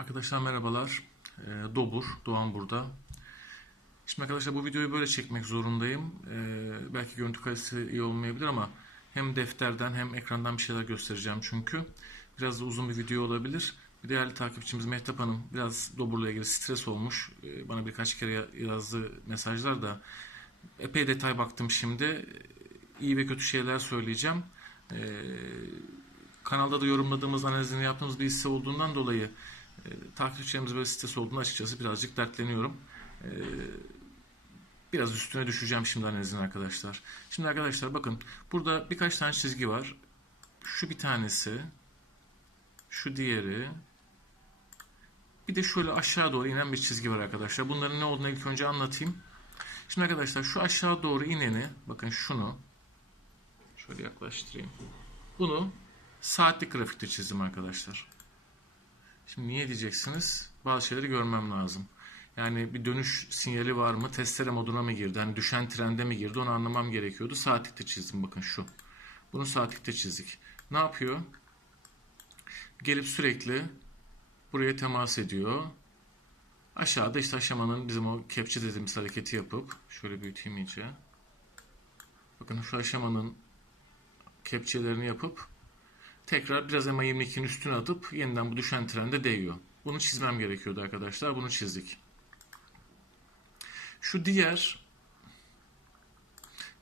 Arkadaşlar merhabalar. Ee, Dobur, Doğan burada. Şimdi arkadaşlar bu videoyu böyle çekmek zorundayım. Ee, belki görüntü kalitesi iyi olmayabilir ama hem defterden hem ekrandan bir şeyler göstereceğim çünkü. Biraz da uzun bir video olabilir. Bir değerli takipçimiz Mehtap Hanım biraz Dobur'la ilgili stres olmuş. Ee, bana birkaç kere ya- yazdığı mesajlar da epey detay baktım şimdi. İyi ve kötü şeyler söyleyeceğim. Ee, kanalda da yorumladığımız, analizini yaptığımız bir hisse olduğundan dolayı e, takipçilerimiz böyle stres olduğunda açıkçası birazcık dertleniyorum. E, biraz üstüne düşeceğim şimdi analizini arkadaşlar. Şimdi arkadaşlar bakın burada birkaç tane çizgi var. Şu bir tanesi, şu diğeri, bir de şöyle aşağı doğru inen bir çizgi var arkadaşlar. Bunların ne olduğunu ilk önce anlatayım. Şimdi arkadaşlar şu aşağı doğru ineni, bakın şunu, şöyle yaklaştırayım. Bunu saatlik grafikte çizdim arkadaşlar. Şimdi niye diyeceksiniz? Bazı şeyleri görmem lazım. Yani bir dönüş sinyali var mı? Testere moduna mı girdi? Hani düşen trende mi girdi? Onu anlamam gerekiyordu. Saatlikte çizdim bakın şu. Bunu saatlikte çizdik. Ne yapıyor? Gelip sürekli buraya temas ediyor. Aşağıda işte aşamanın bizim o kepçe dediğimiz hareketi yapıp şöyle büyüteyim iyice. Bakın şu aşamanın kepçelerini yapıp tekrar biraz EMA 22'nin üstüne atıp yeniden bu düşen trende değiyor. Bunu çizmem gerekiyordu arkadaşlar. Bunu çizdik. Şu diğer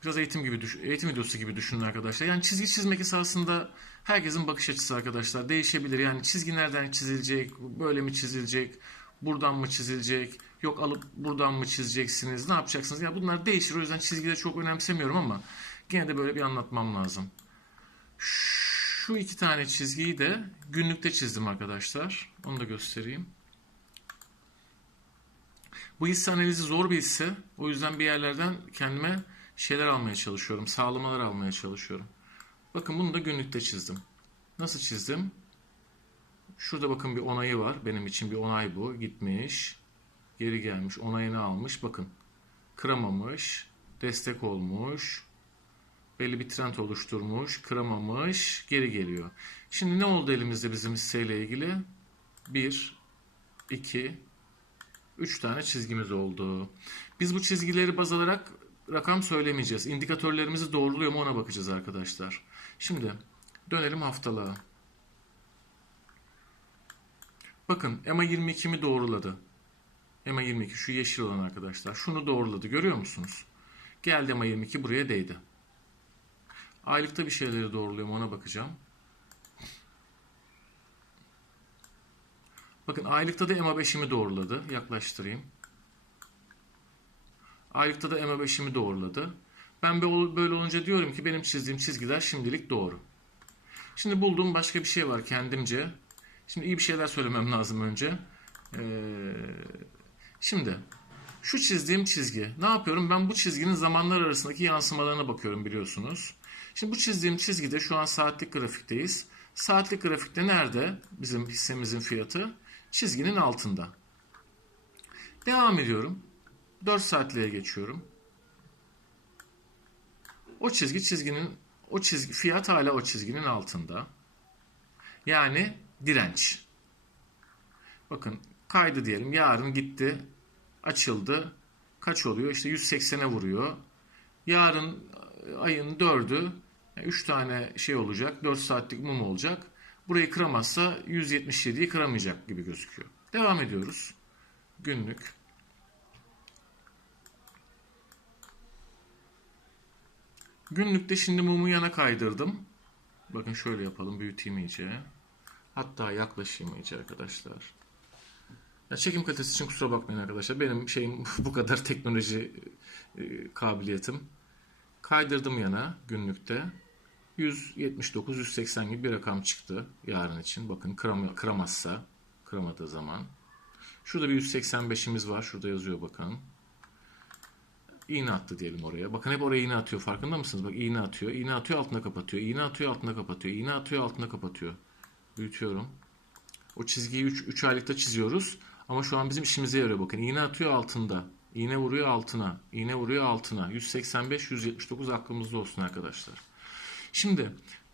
biraz eğitim gibi düş- eğitim videosu gibi düşünün arkadaşlar. Yani çizgi çizmek esasında herkesin bakış açısı arkadaşlar. Değişebilir. Yani çizgi nereden çizilecek? Böyle mi çizilecek? Buradan mı çizilecek? Yok alıp buradan mı çizeceksiniz? Ne yapacaksınız? Ya bunlar değişir. O yüzden çizgileri çok önemsemiyorum ama gene de böyle bir anlatmam lazım. Şu iki tane çizgiyi de günlükte çizdim arkadaşlar. Onu da göstereyim. Bu hisse analizi zor bir hisse. O yüzden bir yerlerden kendime şeyler almaya çalışıyorum. Sağlamalar almaya çalışıyorum. Bakın bunu da günlükte çizdim. Nasıl çizdim? Şurada bakın bir onayı var. Benim için bir onay bu. Gitmiş. Geri gelmiş. Onayını almış. Bakın. Kıramamış. Destek olmuş belli bir trend oluşturmuş, kıramamış, geri geliyor. Şimdi ne oldu elimizde bizim hisseyle ilgili? 1, 2, 3 tane çizgimiz oldu. Biz bu çizgileri baz alarak rakam söylemeyeceğiz. İndikatörlerimizi doğruluyor mu ona bakacağız arkadaşlar. Şimdi dönelim haftalığa. Bakın EMA 22'mi doğruladı. EMA 22 şu yeşil olan arkadaşlar. Şunu doğruladı görüyor musunuz? Geldi EMA 22 buraya değdi. Aylıkta bir şeyleri doğruluyor mu ona bakacağım. Bakın aylıkta da EMA 5'imi doğruladı. Yaklaştırayım. Aylıkta da EMA 5'imi doğruladı. Ben be- böyle olunca diyorum ki benim çizdiğim çizgiler şimdilik doğru. Şimdi bulduğum başka bir şey var kendimce. Şimdi iyi bir şeyler söylemem lazım önce. Ee, şimdi şu çizdiğim çizgi. Ne yapıyorum? Ben bu çizginin zamanlar arasındaki yansımalarına bakıyorum biliyorsunuz. Şimdi bu çizdiğim çizgide şu an saatlik grafikteyiz. Saatlik grafikte nerede bizim hissemizin fiyatı? Çizginin altında. Devam ediyorum. 4 saatliğe geçiyorum. O çizgi çizginin o çizgi fiyat hala o çizginin altında. Yani direnç. Bakın kaydı diyelim. Yarın gitti. Açıldı. Kaç oluyor? İşte 180'e vuruyor. Yarın ayın 4'ü 3 tane şey olacak. 4 saatlik mum olacak. Burayı kıramazsa 177'yi kıramayacak gibi gözüküyor. Devam ediyoruz. Günlük. Günlükte şimdi mumu yana kaydırdım. Bakın şöyle yapalım. Büyüteyim iyice. Hatta yaklaşayım iyice arkadaşlar. Ya çekim kalitesi için kusura bakmayın arkadaşlar. Benim şeyim bu kadar teknoloji e, kabiliyetim. Kaydırdım yana günlükte. 179 180 gibi bir rakam çıktı yarın için. Bakın kıram kıramazsa kıramadığı zaman. Şurada bir 185'imiz var. Şurada yazıyor bakın. İğne attı diyelim oraya. Bakın hep oraya iğne atıyor. Farkında mısınız? Bak iğne atıyor. İğne atıyor altına kapatıyor. İğne atıyor altına kapatıyor. İğne atıyor altına kapatıyor. Büyütüyorum. O çizgiyi 3 aylıkta çiziyoruz. Ama şu an bizim işimize yarıyor bakın. İğne atıyor altında. İğne vuruyor altına. İğne vuruyor altına. 185 179 aklımızda olsun arkadaşlar. Şimdi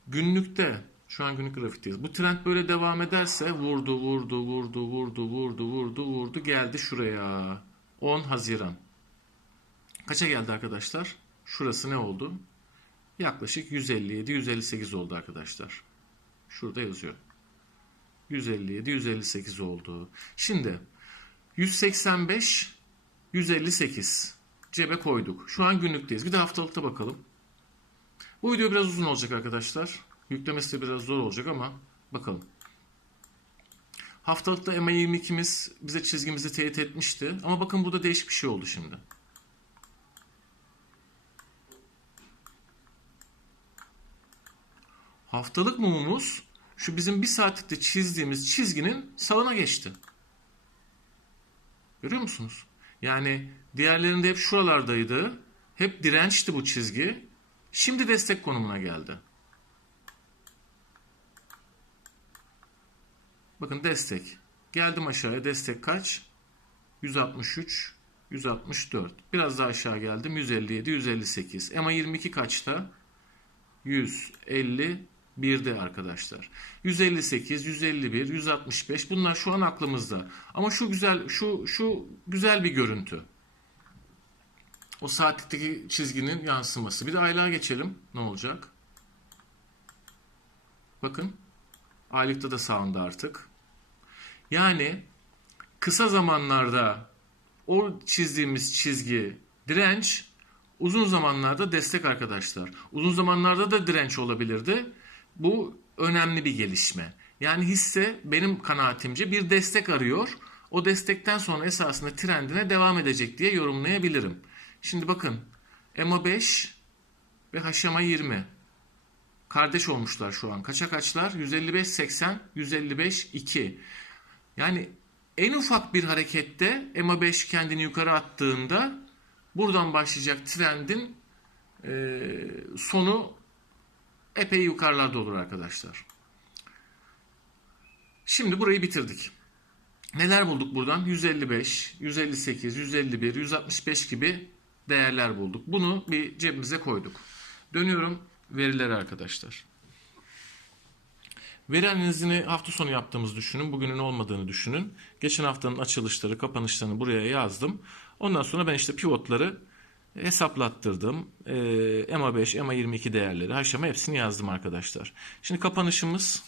günlükte Şu an günlük grafikteyiz. Bu trend böyle devam ederse vurdu, vurdu, vurdu, vurdu, vurdu, vurdu, vurdu. Geldi şuraya. 10 Haziran. Kaça geldi arkadaşlar? Şurası ne oldu? Yaklaşık 157-158 oldu arkadaşlar. Şurada yazıyor. 157-158 oldu. Şimdi 185 158 cebe koyduk. Şu an günlükteyiz. Bir de haftalıkta bakalım. Bu video biraz uzun olacak arkadaşlar. Yüklemesi de biraz zor olacak ama bakalım. Haftalıkta EMA 22'miz bize çizgimizi teyit etmişti. Ama bakın burada değişik bir şey oldu şimdi. Haftalık mumumuz şu bizim bir saatlikte çizdiğimiz çizginin sağına geçti. Görüyor musunuz? Yani diğerlerinde hep şuralardaydı. Hep dirençti bu çizgi. Şimdi destek konumuna geldi. Bakın destek. Geldim aşağıya destek kaç? 163, 164. Biraz daha aşağı geldim. 157, 158. EMA 22 kaçta? 151'de arkadaşlar. 158, 151, 165 bunlar şu an aklımızda. Ama şu güzel şu şu güzel bir görüntü. O saatlikteki çizginin yansıması. Bir de aylığa geçelim. Ne olacak? Bakın. Aylıkta da sağında artık. Yani kısa zamanlarda o çizdiğimiz çizgi direnç, uzun zamanlarda destek arkadaşlar. Uzun zamanlarda da direnç olabilirdi. Bu önemli bir gelişme. Yani hisse benim kanaatimce bir destek arıyor. O destekten sonra esasında trendine devam edecek diye yorumlayabilirim. Şimdi bakın EMA 5 ve HMA 20 kardeş olmuşlar şu an. Kaça kaçlar? 155 80 155 2. Yani en ufak bir harekette EMA 5 kendini yukarı attığında buradan başlayacak trendin e, sonu epey yukarılarda olur arkadaşlar. Şimdi burayı bitirdik. Neler bulduk buradan? 155, 158, 151, 165 gibi değerler bulduk. Bunu bir cebimize koyduk. Dönüyorum verilere arkadaşlar. Veri analizini hafta sonu yaptığımızı düşünün. Bugünün olmadığını düşünün. Geçen haftanın açılışları, kapanışlarını buraya yazdım. Ondan sonra ben işte pivotları hesaplattırdım. Ee, EMA 5, EMA 22 değerleri, HMA hepsini yazdım arkadaşlar. Şimdi kapanışımız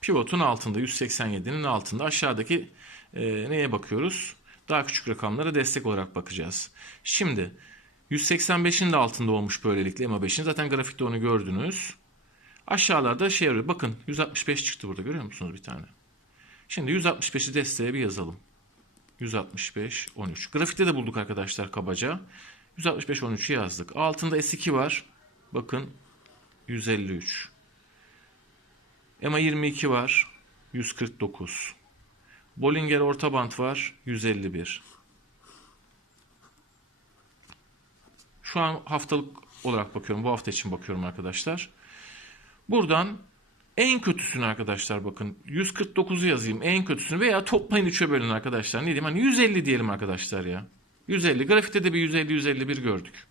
pivotun altında 187'nin altında aşağıdaki e, neye bakıyoruz? Daha küçük rakamlara destek olarak bakacağız. Şimdi 185'in de altında olmuş böylelikle EMA 5'in. Zaten grafikte onu gördünüz. Aşağılarda şey arıyor. Bakın 165 çıktı burada görüyor musunuz bir tane? Şimdi 165'i desteğe bir yazalım. 165 13. Grafikte de bulduk arkadaşlar kabaca. 165 13'ü yazdık. Altında S2 var. Bakın 153. EMA 22 var. 149. Bollinger orta bant var. 151. Şu an haftalık olarak bakıyorum. Bu hafta için bakıyorum arkadaşlar. Buradan en kötüsünü arkadaşlar bakın 149'u yazayım en kötüsünü veya toplayın 3'e bölün arkadaşlar. Ne diyeyim hani 150 diyelim arkadaşlar ya. 150 grafikte de bir 150 151 gördük.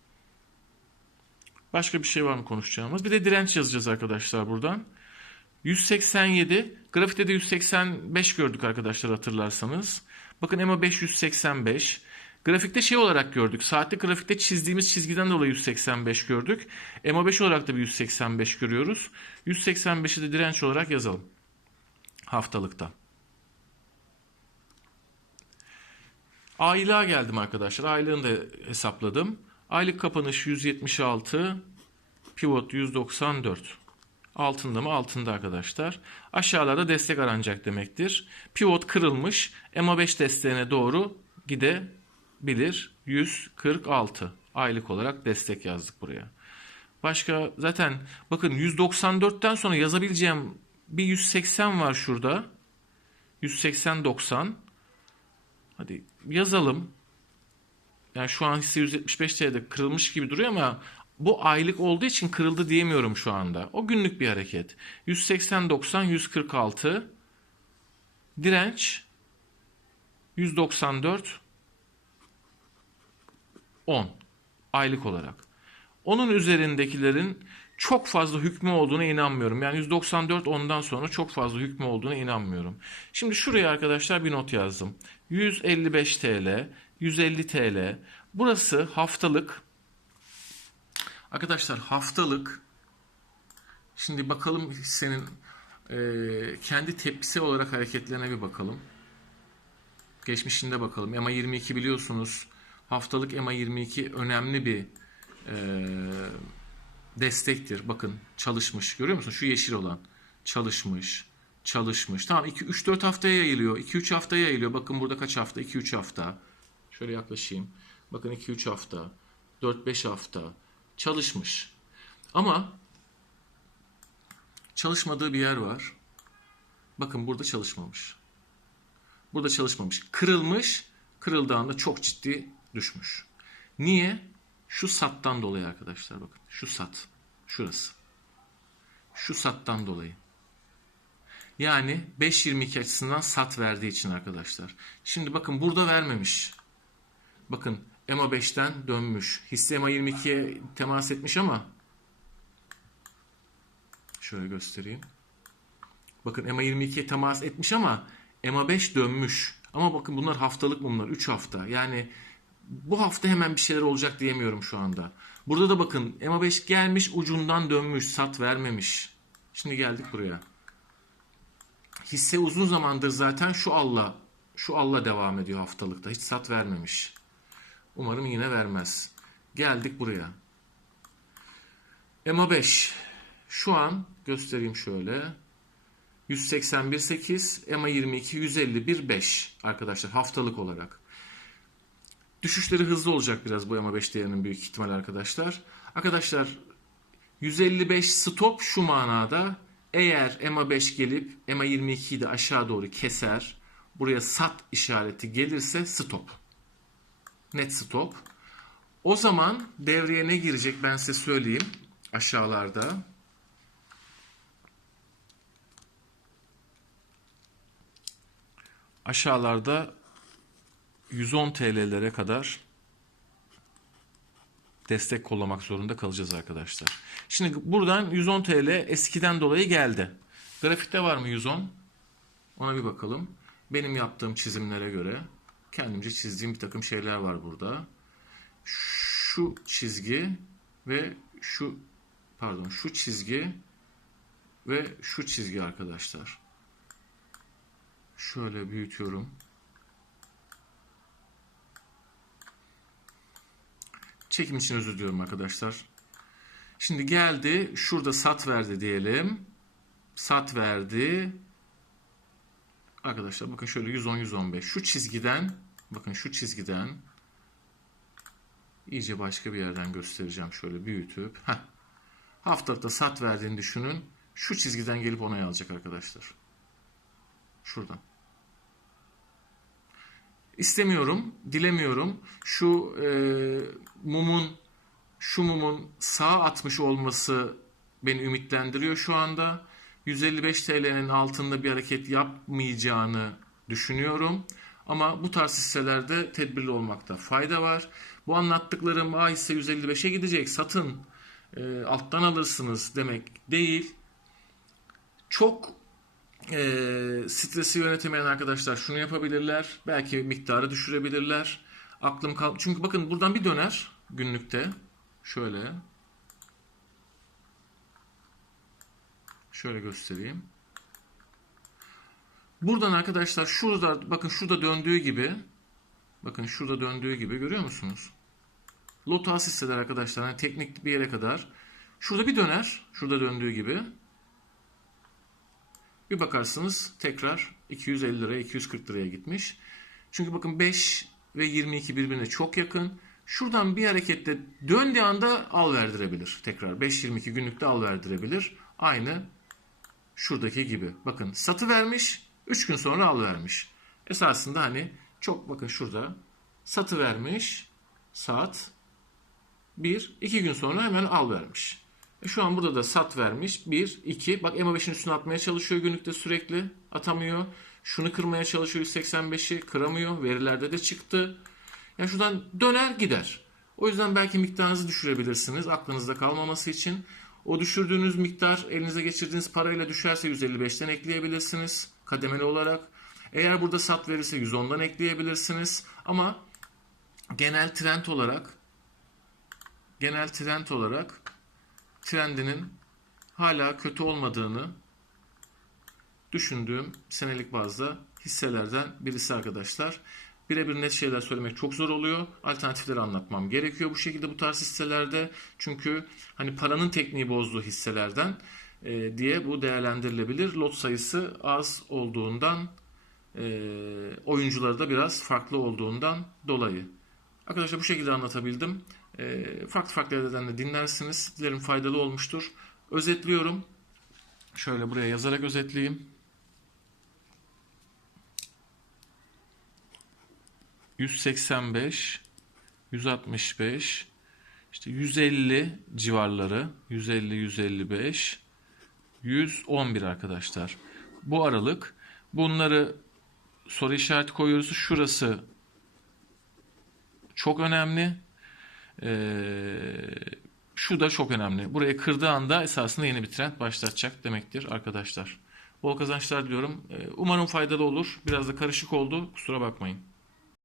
Başka bir şey var mı konuşacağımız? Bir de direnç yazacağız arkadaşlar buradan. 187 grafikte de 185 gördük arkadaşlar hatırlarsanız. Bakın EMA 585. Grafikte şey olarak gördük. Saatlik grafikte çizdiğimiz çizgiden dolayı 185 gördük. EMA 5 olarak da bir 185 görüyoruz. 185'i de direnç olarak yazalım. Haftalıkta. Aylığa geldim arkadaşlar. Aylığını da hesapladım. Aylık kapanış 176, pivot 194. Altında mı? Altında arkadaşlar. Aşağılarda destek aranacak demektir. Pivot kırılmış. EMA 5 desteğine doğru gidebilir. 146 aylık olarak destek yazdık buraya. Başka zaten bakın 194'ten sonra yazabileceğim bir 180 var şurada. 180 90. Hadi yazalım. Yani şu an hisse 175 TL'de kırılmış gibi duruyor ama bu aylık olduğu için kırıldı diyemiyorum şu anda. O günlük bir hareket. 180 90 146 direnç 194 10 aylık olarak. Onun üzerindekilerin çok fazla hükmü olduğuna inanmıyorum. Yani 194 ondan sonra çok fazla hükmü olduğuna inanmıyorum. Şimdi şuraya arkadaşlar bir not yazdım. 155 TL, 150 TL. Burası haftalık. Arkadaşlar haftalık. Şimdi bakalım hissenin e, kendi tepkisi olarak hareketlerine bir bakalım. Geçmişinde bakalım. EMA 22 biliyorsunuz. Haftalık EMA 22 önemli bir e, destektir. Bakın çalışmış. Görüyor musun? Şu yeşil olan. Çalışmış. Çalışmış. Tamam 2 3 4 haftaya yayılıyor. 2 3 haftaya yayılıyor. Bakın burada kaç hafta? 2 3 hafta. Şöyle yaklaşayım. Bakın 2 3 hafta. 4 5 hafta. Çalışmış. Ama çalışmadığı bir yer var. Bakın burada çalışmamış. Burada çalışmamış. Kırılmış. Kırıldığında çok ciddi düşmüş. Niye? Şu sattan dolayı arkadaşlar bakın. Şu sat. Şurası. Şu sattan dolayı. Yani 5.22 açısından sat verdiği için arkadaşlar. Şimdi bakın burada vermemiş. Bakın EMA 5'ten dönmüş. Hisse EMA 22'ye temas etmiş ama şöyle göstereyim. Bakın EMA 22'ye temas etmiş ama EMA 5 dönmüş. Ama bakın bunlar haftalık mumlar. 3 hafta. Yani bu hafta hemen bir şeyler olacak diyemiyorum şu anda. Burada da bakın EMA 5 gelmiş ucundan dönmüş. Sat vermemiş. Şimdi geldik buraya. Hisse uzun zamandır zaten şu Allah şu Allah devam ediyor haftalıkta. Hiç sat vermemiş. Umarım yine vermez. Geldik buraya. EMA 5. Şu an göstereyim şöyle. 181.8, EMA 22, 151.5 arkadaşlar haftalık olarak. Düşüşleri hızlı olacak biraz bu EMA 5 değerinin büyük ihtimal arkadaşlar. Arkadaşlar 155 stop şu manada eğer EMA 5 gelip EMA 22'yi de aşağı doğru keser buraya sat işareti gelirse stop. Net stop. O zaman devreye ne girecek ben size söyleyeyim aşağılarda. Aşağılarda 110 TL'lere kadar destek kollamak zorunda kalacağız arkadaşlar. Şimdi buradan 110 TL eskiden dolayı geldi. Grafikte var mı 110? Ona bir bakalım. Benim yaptığım çizimlere göre kendimce çizdiğim bir takım şeyler var burada. Şu çizgi ve şu pardon şu çizgi ve şu çizgi arkadaşlar. Şöyle büyütüyorum. Çekim için özür diliyorum arkadaşlar. Şimdi geldi. Şurada sat verdi diyelim. Sat verdi. Arkadaşlar bakın şöyle 110 115. Şu çizgiden bakın şu çizgiden iyice başka bir yerden göstereceğim şöyle büyütüp. Heh. Haftalıkta sat verdiğini düşünün. Şu çizgiden gelip onay alacak arkadaşlar. Şuradan. İstemiyorum, dilemiyorum. Şu e, mumun şu mumun sağ atmış olması beni ümitlendiriyor şu anda. 155 TL'nin altında bir hareket yapmayacağını düşünüyorum. Ama bu tarz hisselerde tedbirli olmakta fayda var. Bu anlattıklarım A hisse 155'e gidecek satın e, alttan alırsınız demek değil. Çok e, stresi yönetemeyen arkadaşlar şunu yapabilirler. Belki miktarı düşürebilirler. Aklım kal çünkü bakın buradan bir döner günlükte. Şöyle. Şöyle göstereyim. Buradan arkadaşlar şurada bakın şurada döndüğü gibi bakın şurada döndüğü gibi görüyor musunuz? Lotus hisseler arkadaşlar hani teknik bir yere kadar şurada bir döner şurada döndüğü gibi bir bakarsınız tekrar 250 liraya 240 liraya gitmiş. Çünkü bakın 5 ve 22 birbirine çok yakın. Şuradan bir harekette döndüğü anda al verdirebilir. Tekrar 5-22 günlükte al verdirebilir. Aynı şuradaki gibi. Bakın satı vermiş 3 gün sonra al vermiş. Esasında hani çok bakın şurada satı vermiş saat 1 2 gün sonra hemen al vermiş. E şu an burada da sat vermiş. 1, 2. Bak EMA 5'in üstüne atmaya çalışıyor günlükte sürekli. Atamıyor. Şunu kırmaya çalışıyor 185'i. Kıramıyor. Verilerde de çıktı. Yani şuradan döner gider. O yüzden belki miktarınızı düşürebilirsiniz aklınızda kalmaması için. O düşürdüğünüz miktar elinize geçirdiğiniz parayla düşerse 155'ten ekleyebilirsiniz kademeli olarak. Eğer burada sat verirse 110'dan ekleyebilirsiniz. Ama genel trend olarak genel trend olarak trendinin hala kötü olmadığını düşündüğüm senelik bazda hisselerden birisi arkadaşlar. Birebir net şeyler söylemek çok zor oluyor. Alternatifleri anlatmam gerekiyor bu şekilde bu tarz hisselerde. Çünkü hani paranın tekniği bozduğu hisselerden e, diye bu değerlendirilebilir. Lot sayısı az olduğundan e, oyuncuları da biraz farklı olduğundan dolayı. Arkadaşlar bu şekilde anlatabildim. E, farklı farklı yerlerden de dinlersiniz. Dilerim faydalı olmuştur. Özetliyorum. Şöyle buraya yazarak özetleyeyim. 185, 165, işte 150 civarları, 150, 155, 111 arkadaşlar. Bu aralık. Bunları soru işareti koyuyoruz. Şurası çok önemli. Ee, şu da çok önemli. Burayı kırdığı anda esasında yeni bir trend başlatacak demektir arkadaşlar. Bol kazançlar diliyorum. Ee, Umarım faydalı olur. Biraz da karışık oldu. Kusura bakmayın.